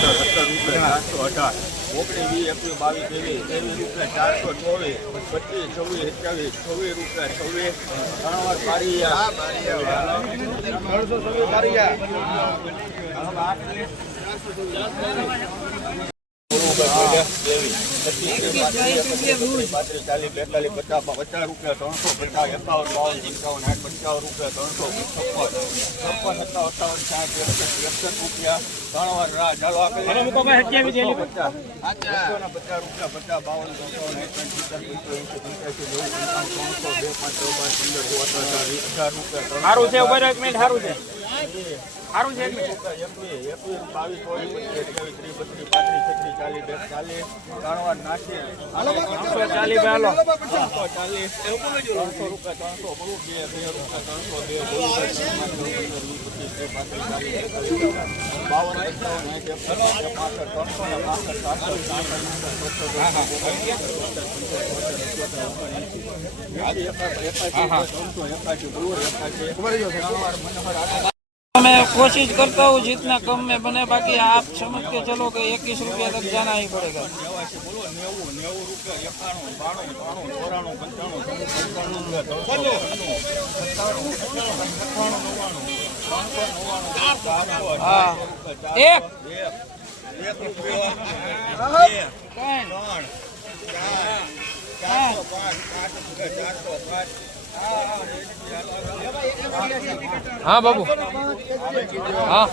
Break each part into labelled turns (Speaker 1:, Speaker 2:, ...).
Speaker 1: સત્તર સત્તર રૂપિયા ચારસો અઢાર ઓગણીસ વીસ એકવીસ બાવીસ ત્રેવીસ ત્રેવીસ રૂપિયા ચારસો ચોવીસ પચીસ છવ્વીસ સત્યાવીસ છવ્વીસ રૂપિયા છવ્વીસ ત્રણ પારિયા ત્રણસો છવ્વીસ પારિયા પાંત્રીસ ત્રણસો પચાસ એકાવન બાવન પંચાવન આઠ પંચાવન રૂપિયા ત્રણસો છપ્પન છપ્પન સત્તાવન સાઠ એકસઠ રૂપિયા ત્રણ વાર રાહ ચાલો આપણે પચાસ બાવન ત્રણસો બે પાંચ બાર રૂપિયા
Speaker 2: સારું છે. સારું છે એક મિનિટ मैं कोशिश करता हूँ जितना कम में बने बाकी आप समझ के चलो कि इक्कीस रुपया तक जाना ही पड़ेगा।
Speaker 1: हाँ। एक। चार सौ चार सौ पाँच।
Speaker 2: હા બાબુ. હા.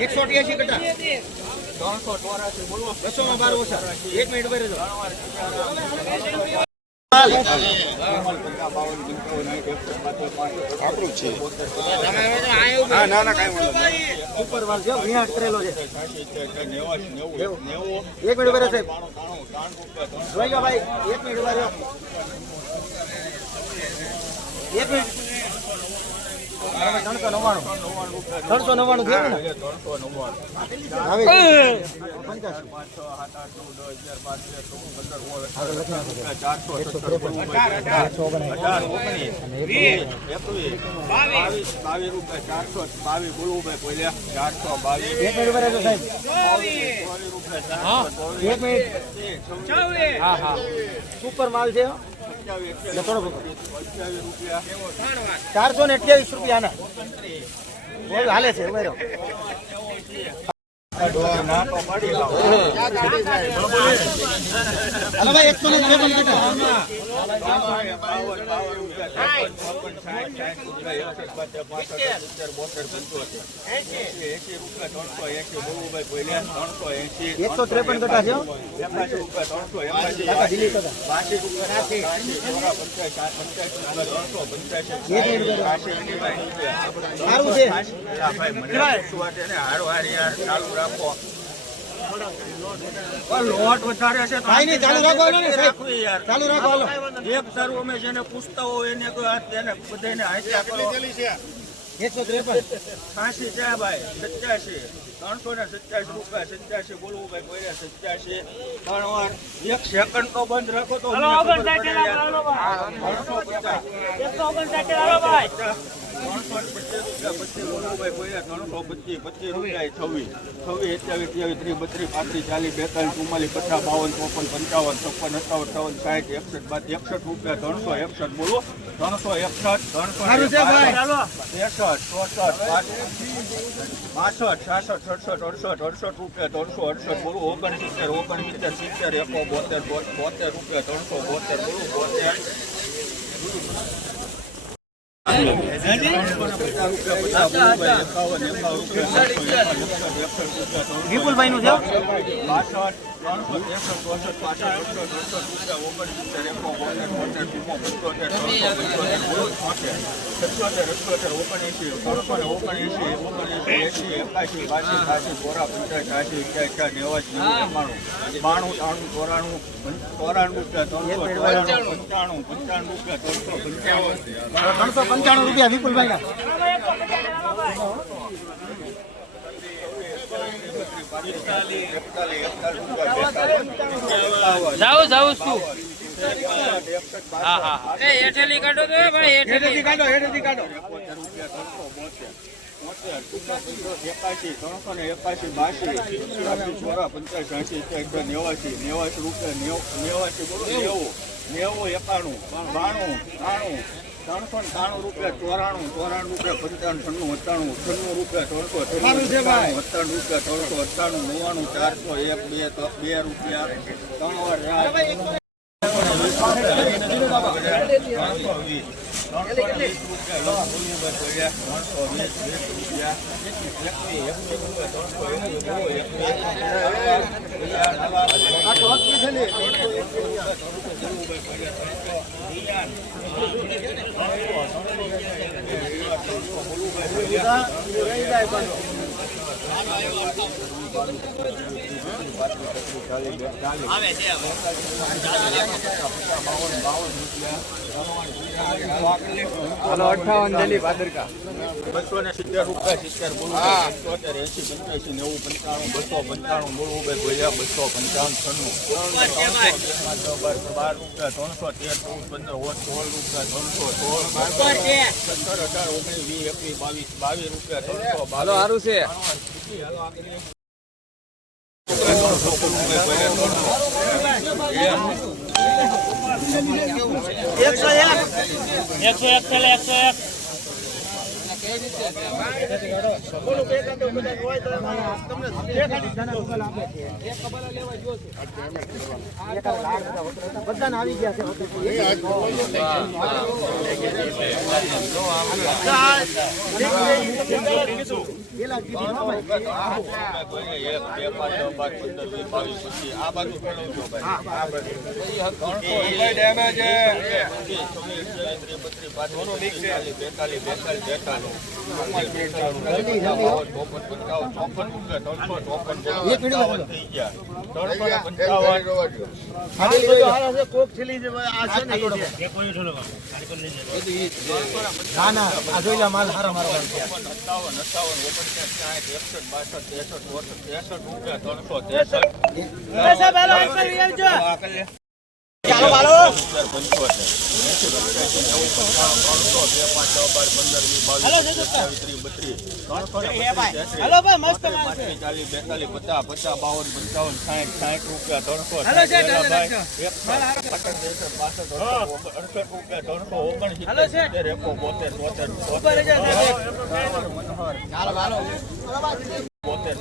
Speaker 3: એકસો અઠ્યાસી કટા
Speaker 1: ત્રણસો ચોરાસી
Speaker 3: બોલવો બાર ઓછા. એક મિનિટ ભાઈ
Speaker 1: આપણું છે
Speaker 3: ના ના કાંઈ વાંધો વાળ જો વિહાટ કરેલો છે
Speaker 1: નેવું નેવું નેવું
Speaker 3: એક મિનિટ ઊભા સાહેબ
Speaker 1: ત્રાણું ત્રાણું ત્રણ રૂપિયા
Speaker 3: જોઈ ગયો ભાઈ એક મિનિટ ઊભા રહ્યો એક મિનિટ ત્રણસો નવ્વાણું. ત્રણસો નવ્વાણું. થયું ને સુપર માલ છે ચારસો ને અઠ્યાવીસ રૂપિયા હાલે છે એકસો ત્રેપન કટા છે સારું છે.
Speaker 1: રાખો લોટ વધારે છે
Speaker 3: ચાલુ ચાલુ
Speaker 1: એક તારું અમે જેને પૂછતા હોય એને કોઈ બધાને હાથ્યા
Speaker 3: એકસો ત્રેપન.
Speaker 1: છ્યાસી છે ભાઈ સત્યાસી. ત્રણસો ને સત્યાસી રૂપિયા સત્યાસી બોલવું ભાઈ બોલ્યા સત્યાસી. ત્રણ વાર એક સેકન્ડ તો બંધ રાખો તો અમને ખબર ઓગણસિત્તેર ઓગણસિત્તેર સિત્તેર એકો બોતેર બોતેર રૂપિયા ત્રણસો બોતેર બોલું બોતેર
Speaker 3: વિપુલભાઈ નું છે.
Speaker 1: બાણું ત્રાણું ચોરાણું ચોરાણું પંચાણું પંચાણું રૂપિયા ત્રણસો
Speaker 3: પંચાણું રૂપિયા વિપુલભાઈ
Speaker 2: જાઉં જાઉં છું હા હા હેઠેલી કાઢો તો ભાઈ હેઠેલી
Speaker 3: કાઢો હેઠેથી કાઢો.
Speaker 1: એકોતેર ત્રણસો ને એકાશી બાસી ચોરા પંચાસી એંશી એકસો નેવાસી નેવાસી રૂપિયા નેવ- નેવાસી બોલો નેવું નેવું એકાણું બાણું ત્રાણું ત્રણસો ત્રાણું રૂપિયા ચોરાણું ચોરાણું રૂપિયા પંચાણું છન્નું અઠ્ઠાણું છન્નું રૂપિયા ત્રણસો. અઠ્ઠાણું રૂપિયા ત્રણસો નવ્વાણું ચારસો એક બે બે રૂપિયા ત્રણ વાર ત્રણસો વીસ ત્રણસો વીસ રૂપિયા. ત્રણસો વીસ રૂપિયા એકવીસ એકવીસ રૂપિયા ત્રણસો એકવીસ બોલો એકવીસ
Speaker 3: હાલો, અઠાવન
Speaker 1: બસો રૂપિયા સિત્તેર બોલું એસી પંચ્યાસી નેવું પંચાણું બસો પંચાણું બોલવું ભાઈ બોલ્યા બસો પંચાવન છન્નું બાર રૂપિયા ત્રણસો તેર ચૌદ પંદર ઓળ સોળ રૂપિયા ત્રણસો સોળ સત્તર અઢાર ઓગણીસ વીસ એકવીસ બાવીસ બાવીસ રૂપિયા ત્રણસો
Speaker 3: હાલો સારું છે.
Speaker 2: એકસો એક એકસો એક
Speaker 3: બધાને આવી ગયા છે
Speaker 1: ના
Speaker 3: ના આ જોઈ લે. માલ હારા મારા
Speaker 1: ઓગણસાઠ સાઠ એકસઠ બાસઠ ત્રેસઠ ચોસઠ ત્રેસઠ રૂપિયા ત્રણસો ત્રેસઠ.
Speaker 3: ચાલો હાલો
Speaker 1: પંચોતેર એસી પંચ્યાસી નેવું પંચાણું ત્રણસો બે પાંચ છ. બાર પંદર વીસ બાવીસ સત્યાવીસ ત્રીસ બત્રીસ ત્રણસો ને પચીસ બાવન પંચાવન સાઠ સાઠ રૂપિયા ત્રણસો સાઠ પાસઠ અડસઠ રૂપિયા ત્રણસો ઓગણસિત્તેર એકો બોતેર તોતેર તોતેર મનોહર બોતેર